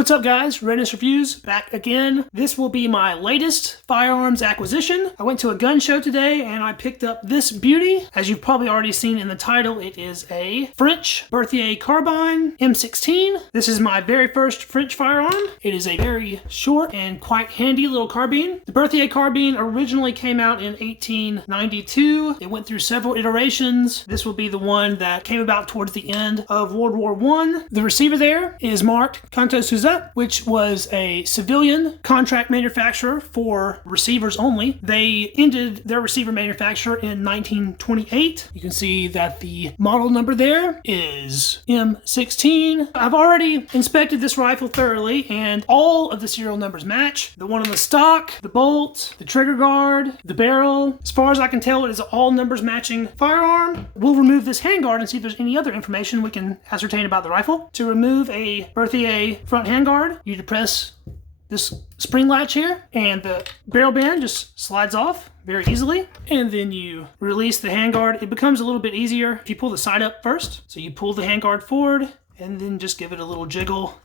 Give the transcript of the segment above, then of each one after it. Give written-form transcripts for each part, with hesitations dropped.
What's up guys, Readiness Reviews back again. This will be my latest firearms acquisition. I went to a gun show today and I picked up this beauty. As you've probably already seen in the title, it is a French Berthier Carbine M16. This is my very first French firearm. It is a very short and quite handy little carbine. The Berthier Carbine originally came out in 1892. It went through several iterations. This will be the one that came about towards the end of World War I. The receiver there is marked Continsouza, which was a civilian contract manufacturer for receivers only. They ended their receiver manufacture in 1928. You can see that the model number there is M16. I've already inspected this rifle thoroughly and all of the serial numbers match. The one on the stock, the bolt, the trigger guard, the barrel. As far as I can tell, it is all numbers matching firearm. We'll remove this handguard and see if there's any other information we can ascertain about the rifle. To remove a Berthier front handguard, you depress this spring latch here and the barrel band just slides off very easily, and then you release the handguard. It becomes a little bit easier if you pull the side up first. So you pull the handguard forward and then just give it a little jiggle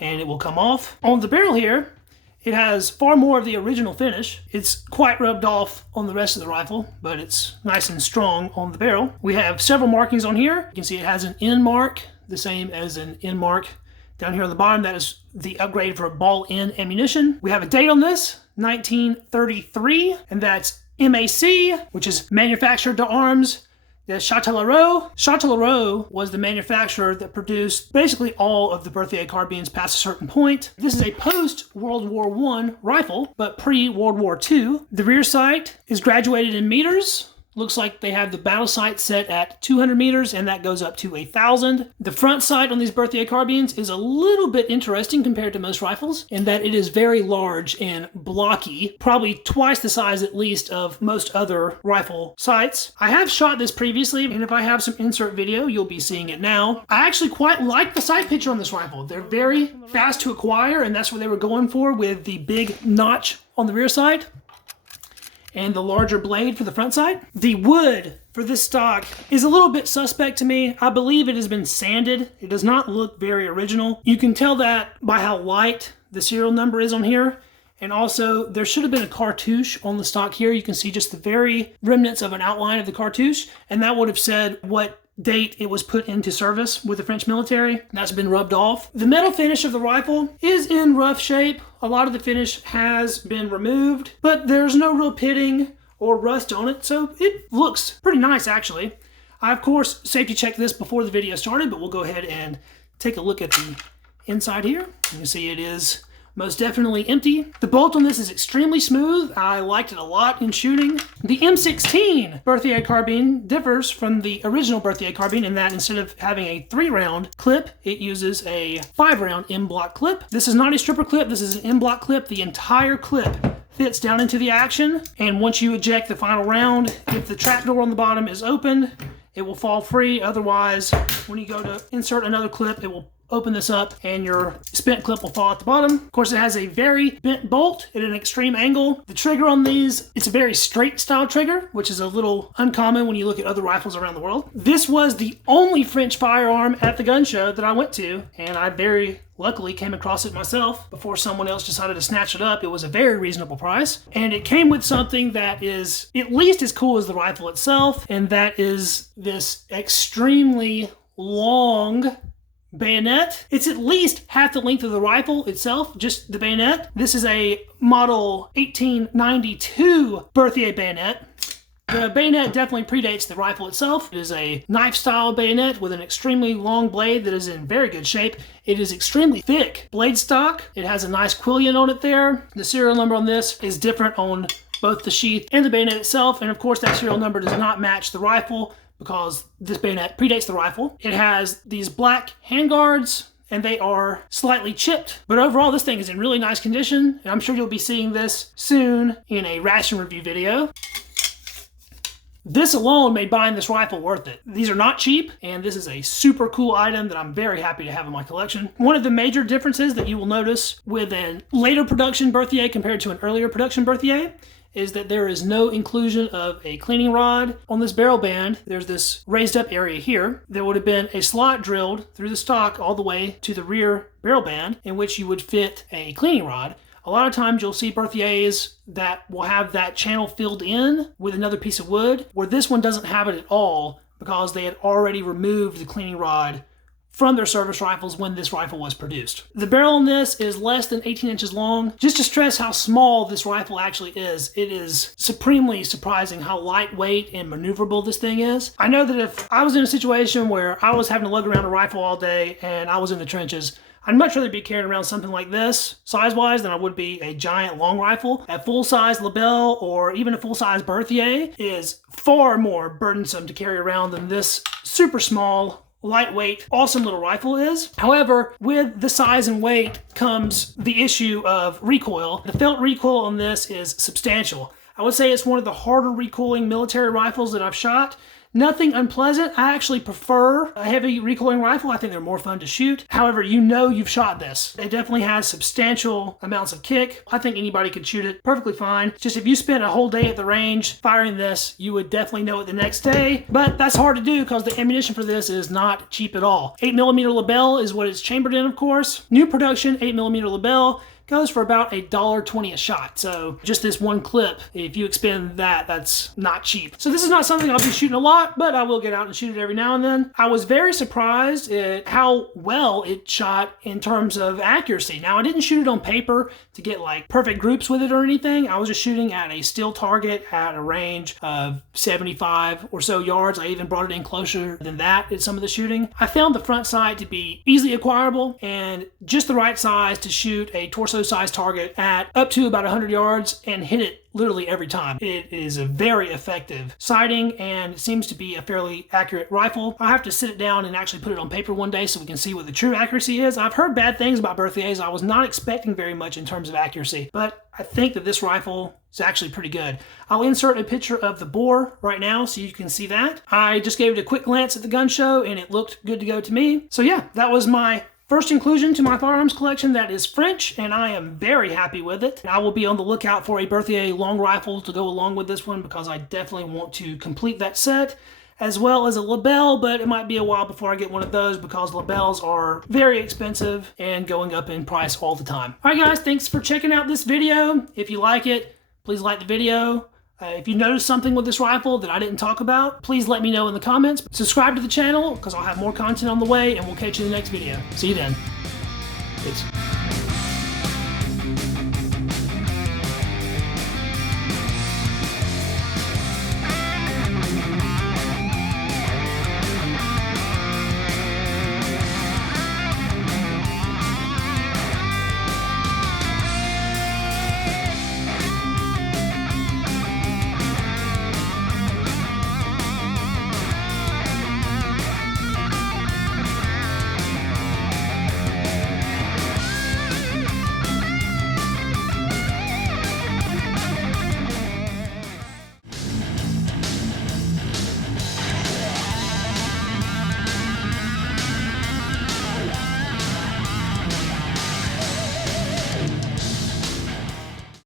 and it will come off. On the barrel here, it has far more of the original finish. It's quite rubbed off on the rest of the rifle, but it's nice and strong on the barrel. We have several markings on here. You can see it has an N mark, the same as an N mark down here on the bottom. That is the upgrade for ball-in ammunition. We have a date on this, 1933, and that's MAC, which is Manufactured to Arms. The Châtellerault. Châtellerault was the manufacturer that produced basically all of the Berthier carbines past a certain point. This is a post-World War I rifle, but pre-World War II. The rear sight is graduated in meters. Looks like they have the battle sight set at 200 meters and that goes up to 1,000. The front sight on these Berthier carbines is a little bit interesting compared to most rifles in that it is very large and blocky, probably twice the size at least of most other rifle sights. I have shot this previously, and if I have some insert video, you'll be seeing it now. I actually quite like the sight picture on this rifle. They're very fast to acquire, and that's what they were going for with the big notch on the rear sight and the larger blade for the front sight. The wood for this stock is a little bit suspect to me. I believe it has been sanded. It does not look very original. You can tell that by how light the serial number is on here. And also, there should have been a cartouche on the stock here. You can see just the very remnants of an outline of the cartouche, and that would have said what date it was put into service with the French military. That's been rubbed off. The metal finish of the rifle is in rough shape. A lot of the finish has been removed, but there's no real pitting or rust on it, so it looks pretty nice actually. I, of course, safety checked this before the video started, but we'll go ahead and take a look at the inside here. You can see it is most definitely empty. The bolt on this is extremely smooth. I liked it a lot in shooting. The M16 Berthier carbine differs from the original Berthier carbine in that instead of having a 3-round clip, it uses a 5-round M-block clip. This is not a stripper clip, this is an M-block clip. The entire clip fits down into the action, and once you eject the final round, if the trap door on the bottom is open, it will fall free. Otherwise, when you go to insert another clip, it will open this up and your spent clip will fall at the bottom. Of course, it has a very bent bolt at an extreme angle. The trigger on these, it's a very straight style trigger, which is a little uncommon when you look at other rifles around the world. This was the only French firearm at the gun show that I went to, and I very luckily came across it myself before someone else decided to snatch it up. It was a very reasonable price, and it came with something that is at least as cool as the rifle itself, and that is this extremely long bayonet. It's at least half the length of the rifle itself, just the bayonet. This is a model 1892 Berthier bayonet. The bayonet definitely predates the rifle itself. It is a knife-style bayonet with an extremely long blade that is in very good shape. It is extremely thick blade stock. It has a nice quillion on it there. The serial number on this is different on both the sheath and the bayonet itself, and of course that serial number does not match the rifle because this bayonet predates the rifle. It has these black handguards, and they are slightly chipped. But overall, this thing is in really nice condition, and I'm sure you'll be seeing this soon in a ration review video. This alone made buying this rifle worth it. These are not cheap, and this is a super cool item that I'm very happy to have in my collection. One of the major differences that you will notice with a later production Berthier compared to an earlier production Berthier is that there is no inclusion of a cleaning rod. On this barrel band, there's this raised up area here. There would have been a slot drilled through the stock all the way to the rear barrel band in which you would fit a cleaning rod. A lot of times you'll see Berthiers that will have that channel filled in with another piece of wood, where this one doesn't have it at all because they had already removed the cleaning rod from their service rifles when this rifle was produced. The barrel on this is less than 18 inches long. Just to stress how small this rifle actually is, it is supremely surprising how lightweight and maneuverable this thing is. I know that if I was in a situation where I was having to lug around a rifle all day and I was in the trenches, I'd much rather be carrying around something like this, size-wise, than I would be a giant long rifle. A full-size Lebel or even a full-size Berthier is far more burdensome to carry around than this super small, lightweight, awesome little rifle is. However, with the size and weight comes the issue of recoil. The felt recoil on this is substantial. I would say it's one of the harder recoiling military rifles that I've shot. Nothing unpleasant. I actually prefer a heavy recoiling rifle. I think they're more fun to shoot. However, you know you've shot this. It definitely has substantial amounts of kick. I think anybody could shoot it perfectly fine. Just if you spent a whole day at the range firing this, you would definitely know it the next day. But that's hard to do because the ammunition for this is not cheap at all. 8mm Lebel is what it's chambered in, of course. New production 8mm Lebel goes for about $1.20 a shot. So just this one clip, if you expend that, that's not cheap. So this is not something I'll be shooting a lot, but I will get out and shoot it every now and then. I was very surprised at how well it shot in terms of accuracy. Now, I didn't shoot it on paper to get like perfect groups with it or anything. I was just shooting at a still target at a range of 75 or so yards. I even brought it in closer than that at some of the shooting. I found the front sight to be easily acquirable and just the right size to shoot a torso size target at up to about 100 yards and hit it literally every time. It is a very effective sighting and seems to be a fairly accurate rifle. I have to sit it down and actually put it on paper one day so we can see what the true accuracy is. I've heard bad things about Berthiers. I was not expecting very much in terms of accuracy, but I think that this rifle is actually pretty good. I'll insert a picture of the bore right now so you can see that. I just gave it a quick glance at the gun show and it looked good to go to me. So yeah, that was my first inclusion to my firearms collection that is French, and I am very happy with it. I will be on the lookout for a Berthier long rifle to go along with this one because I definitely want to complete that set, as well as a Lebel, but it might be a while before I get one of those because Lebels are very expensive and going up in price all the time. All right, guys, thanks for checking out this video. If you like it, please like the video. If you notice something with this rifle that I didn't talk about, please let me know in the comments. Subscribe to the channel because I'll have more content on the way, and we'll catch you in the next video. See you then. Peace.